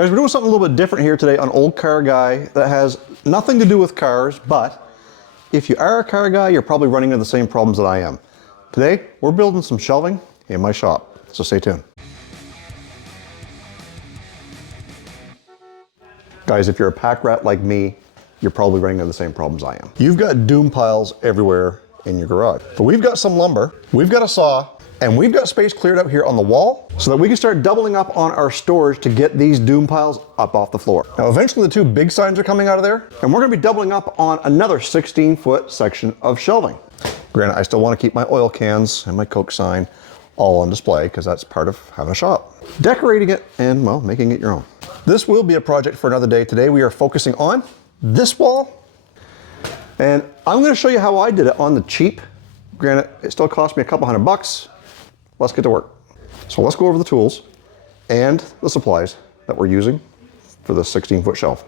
Guys, we're doing something a little bit different here today on Olde Carr Guy that has nothing to do with cars, but if you are a car guy, you're probably running into the same problems that I am. Today, we're building some shelving in my shop, so stay tuned. Guys, if you're a pack rat like me, you're probably running into the same problems I am. You've got doom piles everywhere in your garage. But we've got some lumber, we've got a saw, and we've got space cleared out here on the wall so that we can start doubling up on our storage to get these doom piles up off the floor. Now eventually the two big signs are coming out of there, and we're gonna be doubling up on another 16-foot section of shelving. Granted, I still wanna keep my oil cans and my Coke sign all on display because that's part of having a shop. Decorating it and, well, making it your own. This will be a project for another day. Today we are focusing on this wall, and I'm gonna show you how I did it on the cheap. Granted, it still cost me a couple $100. Let's get to work. So let's go over the tools and the supplies that we're using for this 16-foot shelf.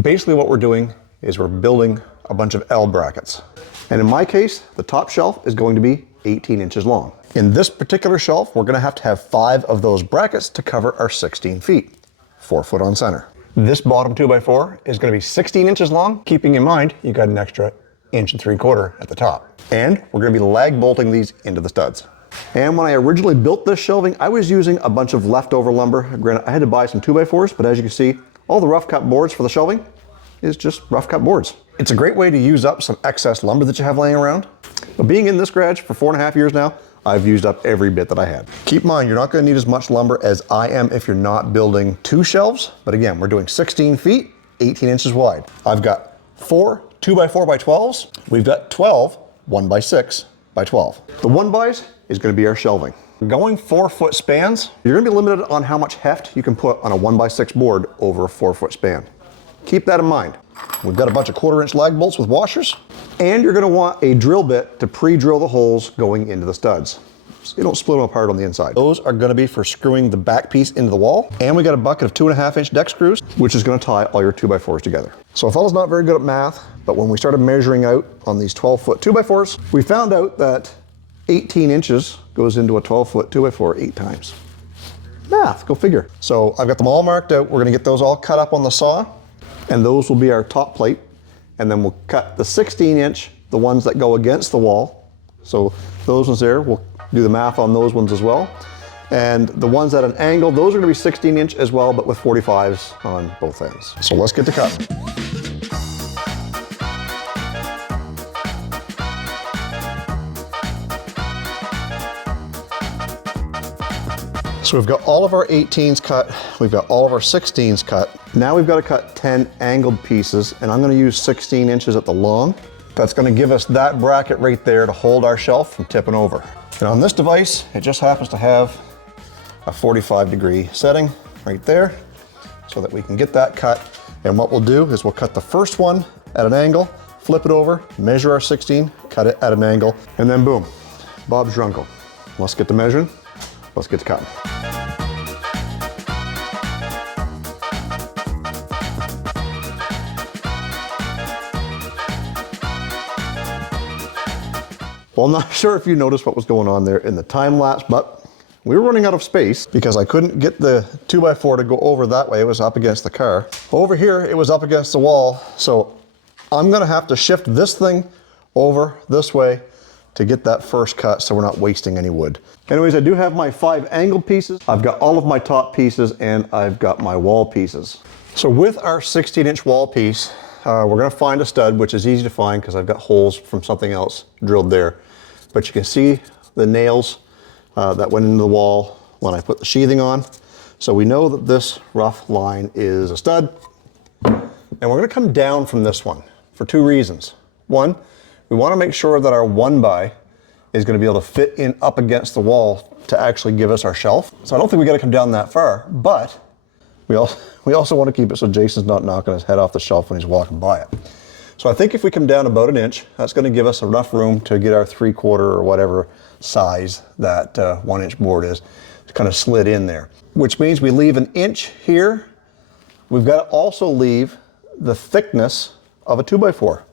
Basically what we're doing is we're building a bunch of L brackets. And in my case, the top shelf is going to be 18 inches long. In this particular shelf, we're gonna have 5 of those brackets to cover our 16 feet, 4 foot on center. This bottom 2x4 is gonna be 16 inches long, keeping in mind, you got an extra 1.75 inches at the top. And we're gonna be lag bolting these into the studs. And when I originally built this shelving, I was using a bunch of leftover lumber. Granted, I had to buy some 2x4s, but as you can see, all the rough cut boards for the shelving is just rough cut boards. It's a great way to use up some excess lumber that you have laying around. But being in this garage for 4.5 years now, I've used up every bit that I had. Keep in mind, you're not gonna need as much lumber as I am if you're not building 2 shelves. But again, we're doing 16 feet, 18 inches wide. I've got 4 2x4x12s. We've got 12 1x6x12. The 1x's is going to be our shelving. Going 4-foot spans, you're going to be limited on how much heft you can put on a 1x6 board over a 4-foot span. Keep that in mind. We've got a bunch of 1/4-inch lag bolts with washers, and you're going to want a drill bit to pre-drill the holes going into the studs, so you don't split them apart on the inside. Those are going to be for screwing the back piece into the wall, and we got a bucket of 2.5-inch deck screws, which is going to tie all your 2x4s together. So a fellow's not very good at math, but when we started measuring out on these 12-foot 2x4s, we found out that 18 inches goes into a 12-foot 2x4 8 times. Math, go figure. So I've got them all marked out. We're gonna get those all cut up on the saw, and those will be our top plate. And then we'll cut the 16-inch, the ones that go against the wall. So those ones there, we'll do the math on those ones as well. And the ones at an angle, those are gonna be 16-inch as well, but with 45s on both ends. So let's get to cutting. So we've got all of our 18s cut, we've got all of our 16s cut. Now we've got to cut 10 angled pieces, and I'm going to use 16 inches at the long. That's going to give us that bracket right there to hold our shelf from tipping over. And on this device, it just happens to have a 45-degree setting right there so that we can get that cut. And what we'll do is we'll cut the first one at an angle, flip it over, measure our 16, cut it at an angle, and then boom, Bob's your uncle. Let's get to measuring, let's get to cutting. Well, I'm not sure if you noticed what was going on there in the time lapse, but we were running out of space because I couldn't get the 2x4 to go over that way. It was up against the car. Over here, it was up against the wall. So I'm gonna have to shift this thing over this way to get that first cut so we're not wasting any wood. Anyways, I do have my 5 angled pieces. I've got all of my top pieces, and I've got my wall pieces. So with our 16-inch wall piece, we're gonna find a stud, which is easy to find because I've got holes from something else drilled there. But you can see the nails that went into the wall when I put the sheathing on. So we know that this rough line is a stud. And we're gonna come down from this one for 2 reasons. One, we wanna make sure that our 1x is gonna be able to fit in up against the wall to actually give us our shelf. So I don't think we gotta come down that far, but we also wanna keep it so Jason's not knocking his head off the shelf when he's walking by it. So I think if we come down about 1 inch, that's gonna give us enough room to get our 3/4 or whatever size that 1-inch board is, to kind of slid in there. Which means we leave 1 inch here. We've got to also leave the thickness of a 2x4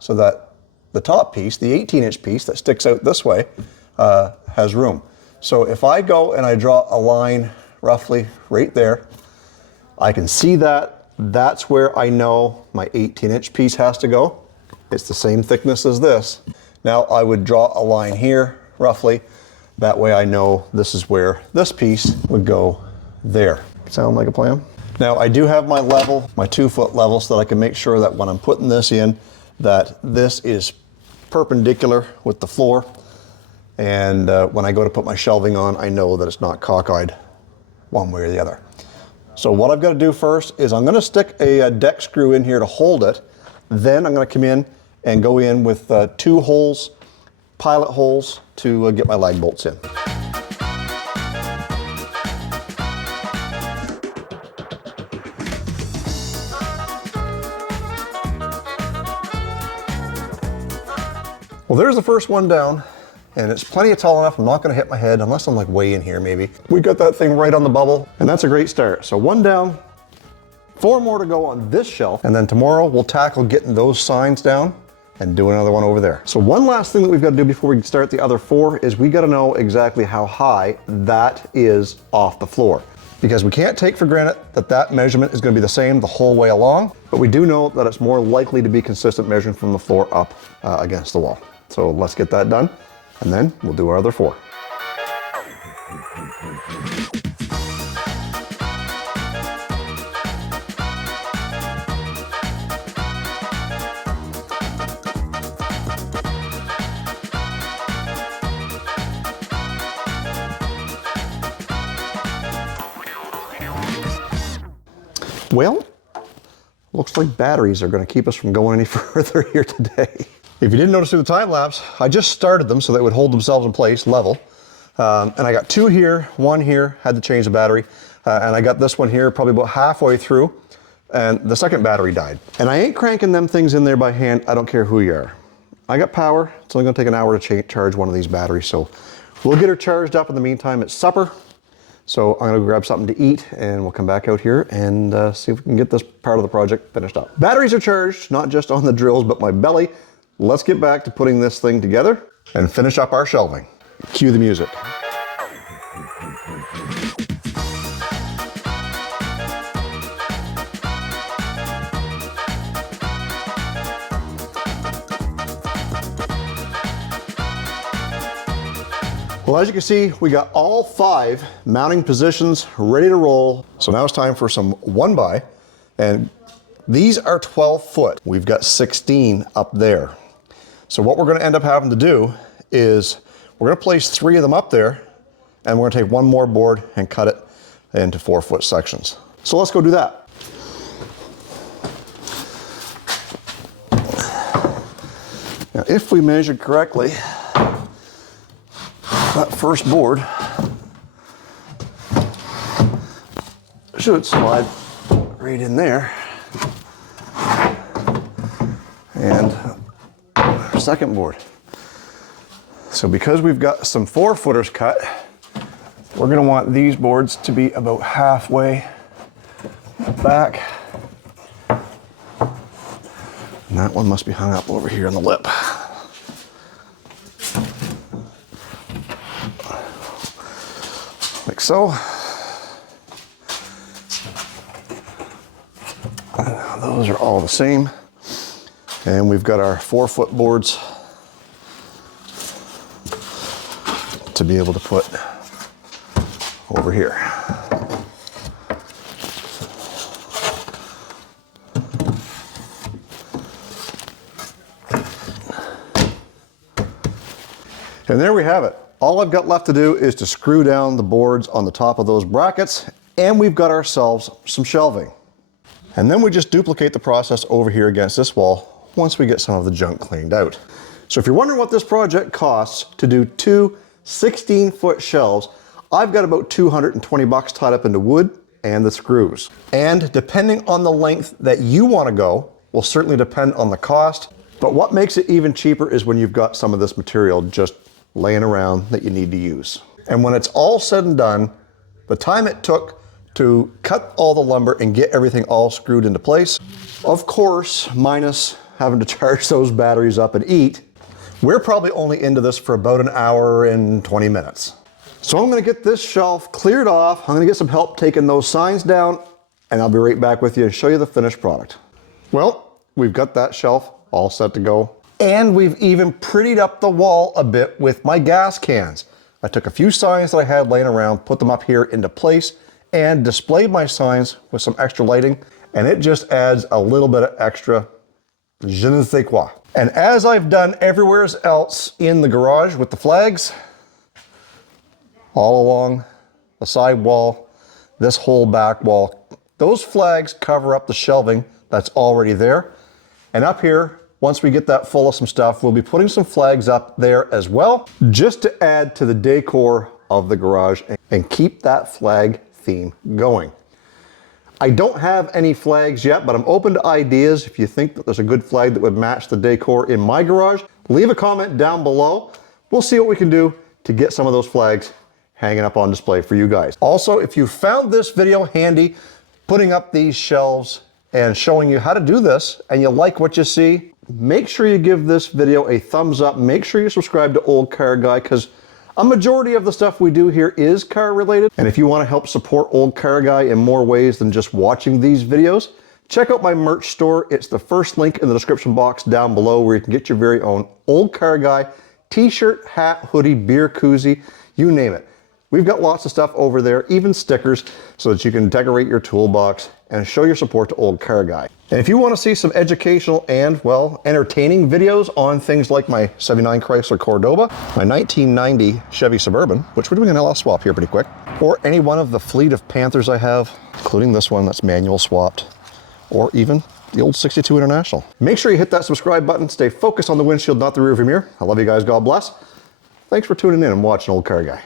so that the top piece, the 18-inch piece that sticks out this way, has room. So if I go and I draw a line roughly right there, I can see that. That's where I know my 18-inch piece has to go. It's the same thickness as this. Now I would draw a line here, roughly. That way I know this is where this piece would go there. Sound like a plan? Now I do have my level, my 2-foot level, so that I can make sure that when I'm putting this in, that this is perpendicular with the floor. And when I go to put my shelving on, I know that it's not cockeyed one way or the other. So what I've got to do first is I'm going to stick a deck screw in here to hold it. Then I'm going to come in and go in with 2 holes, pilot holes, to get my lag bolts in. Well, there's the first one down, and it's plenty of tall enough. I'm not going to hit my head unless I'm like way in here maybe. We got that thing right on the bubble, and that's a great start. So 1 down, 4 more to go on this shelf, and then tomorrow we'll tackle getting those signs down and do another one over there. So one last thing that we've got to do before we start the other 4 is we got to know exactly how high that is off the floor. Because we can't take for granted that that measurement is going to be the same the whole way along, but we do know that it's more likely to be consistent measuring from the floor up against the wall. So let's get that done, and then we'll do our other 4. Well, looks like batteries are going to keep us from going any further here today. If you didn't notice through the time lapse, I just started them so they would hold themselves in place level. And I got 2 here, 1 here, had to change the battery. And I got this one here probably about halfway through, and the second battery died. And I ain't cranking them things in there by hand. I don't care who you are. I got power. It's only going to take an hour to charge one of these batteries. So we'll get her charged up. In the meantime, it's supper. So I'm gonna go grab something to eat, and we'll come back out here and see if we can get this part of the project finished up. Batteries are charged, not just on the drills, but my belly. Let's get back to putting this thing together and finish up our shelving. Cue the music. Well, as you can see, we got all 5 mounting positions ready to roll. So now it's time for some 1x, and these are 12 foot. We've got 16 up there. So what we're gonna end up having to do is we're gonna place 3 of them up there, and we're gonna take 1 more board and cut it into 4-foot sections. So let's go do that. Now, if we measured correctly, that first board should slide right in there. And our second board. So because we've got some 4-footers cut, we're going to want these boards to be about halfway back. And that one must be hung up over here on the lip. Like so. Those are all the same. And we've got our 4-foot boards to be able to put over here. And there we have it. All I've got left to do is to screw down the boards on the top of those brackets, and we've got ourselves some shelving. And then we just duplicate the process over here against this wall once we get some of the junk cleaned out. So if you're wondering what this project costs to do 2 16-foot shelves, I've got about $220 tied up into wood and the screws. And depending on the length that you want to go will certainly depend on the cost. But what makes it even cheaper is when you've got some of this material just laying around that you need to use. And when it's all said and done, the time it took to cut all the lumber and get everything all screwed into place, of course, minus having to charge those batteries up and eat, we're probably only into this for about an hour and 20 minutes. So I'm gonna get this shelf cleared off. I'm gonna get some help taking those signs down, and I'll be right back with you and show you the finished product. Well, we've got that shelf all set to go. And we've even prettied up the wall a bit with my gas cans. I took a few signs that I had laying around, put them up here into place, and displayed my signs with some extra lighting, and it just adds a little bit of extra je ne sais quoi. And as I've done everywhere else in the garage with the flags, all along the side wall, this whole back wall, those flags cover up the shelving that's already there. And up here, once we get that full of some stuff, we'll be putting some flags up there as well, just to add to the decor of the garage and keep that flag theme going. I don't have any flags yet, but I'm open to ideas. If you think that there's a good flag that would match the decor in my garage, leave a comment down below. We'll see what we can do to get some of those flags hanging up on display for you guys. Also, if you found this video handy, putting up these shelves and showing you how to do this, and you like what you see, make sure you give this video a thumbs up. Make sure you subscribe to Olde Carr Guy, because a majority of the stuff we do here is car related. And if you want to help support Olde Carr Guy in more ways than just watching these videos, check out my merch store. It's the first link in the description box down below, where you can get your very own Olde Carr Guy t-shirt, hat, hoodie, beer koozie, you name it. We've got lots of stuff over there, even stickers, so that you can decorate your toolbox and show your support to Olde Carr Guy. And if you want to see some educational and, well, entertaining videos on things like my 79 Chrysler Cordoba, my 1990 Chevy Suburban, which we're doing an LS swap here pretty quick, or any one of the fleet of Panthers I have, including this one that's manual swapped, or even the old 62 International. Make sure you hit that subscribe button. Stay focused on the windshield, not the rearview mirror. I love you guys. God bless. Thanks for tuning in and watching Olde Carr Guy.